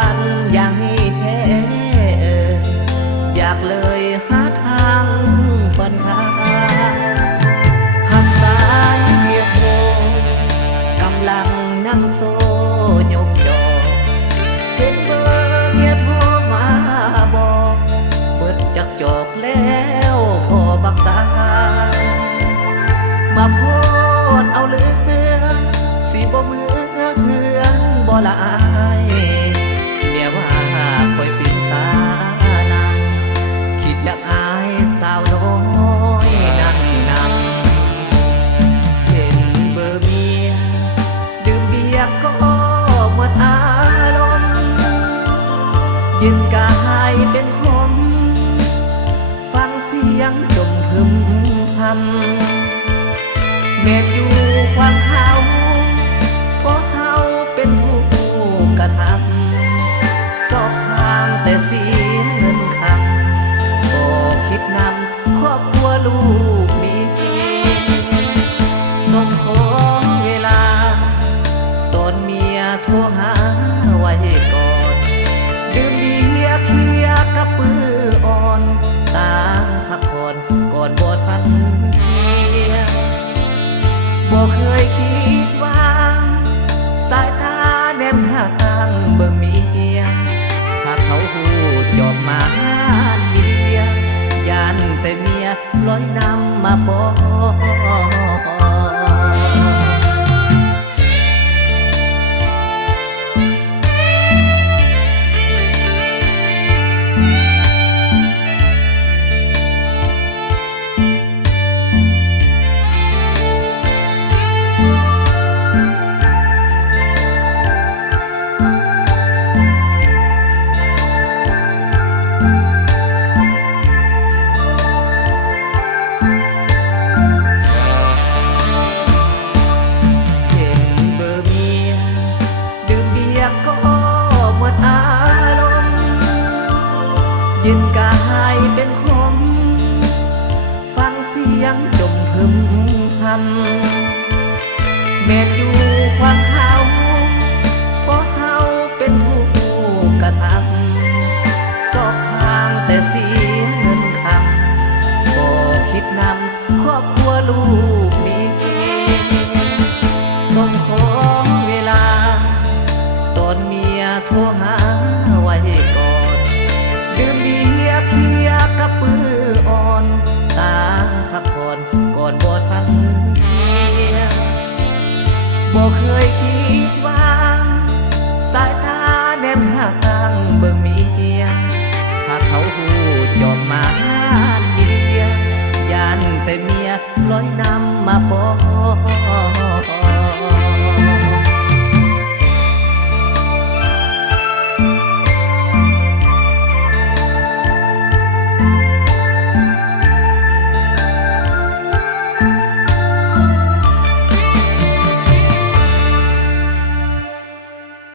วันอย่างนี้แท้อยากเลยหาทางฝันหาหักสายเมียโทรกำลังนั่งโซยกยอเห็นเบอร์เมียโทรมาบอกเบิดจักจอกแล้วพอบักษามาโพดเอาเลือสิบ่มือเฮือนบ่ละอายเมียว่าคอยปิดตานางคิดอยากอายสาวน้อยนั่งนำเห็นเบอร์เมียดื่มเบียร์ก็หมดอารมณ์ยืนกายเป็นคนฟังเสียงจมพึมพำแม่อยู่ความเขาเพราะเขาเป็นผู้กระทำสอบทางแต่เสียเงินคำก็คิดนำครอบครัวลูกมีต้องขอเวลาตอนเมียโทรหาไว้ก่อนดื่มเบียร์เคลียร์กับปื้ออ่อนต่างพักผ่อนก่อนบ่ทันเที่ยงบ่เคยคิดว่าสายตาแนมห่างเบิ่งเมียถ้าเขาหูจอบมาเมียย่านแต่เมียลอยนำมาบอก ยืนกายเป็นคนฟังเสียงจมพึมพำแม่อยู่ความเขาเพราะเขาเป็นผู้กระทำสอบทางแต่เสียเงินคำก็คิดนำครอบครัวลูกมีต้องขอเวลาตอนเมียโทรหาไว้ก่อนดื่มเบียร์เพียกับปื้ออ่อนต่างพักผ่อนก่อนบ่ทันเที่ยงบ่เคยคิดว่าสายตาแนมห่างเบิ่งเมียถ้าเขาหูจอบมาเมียย่านแต่เมียลอยนำมาบอก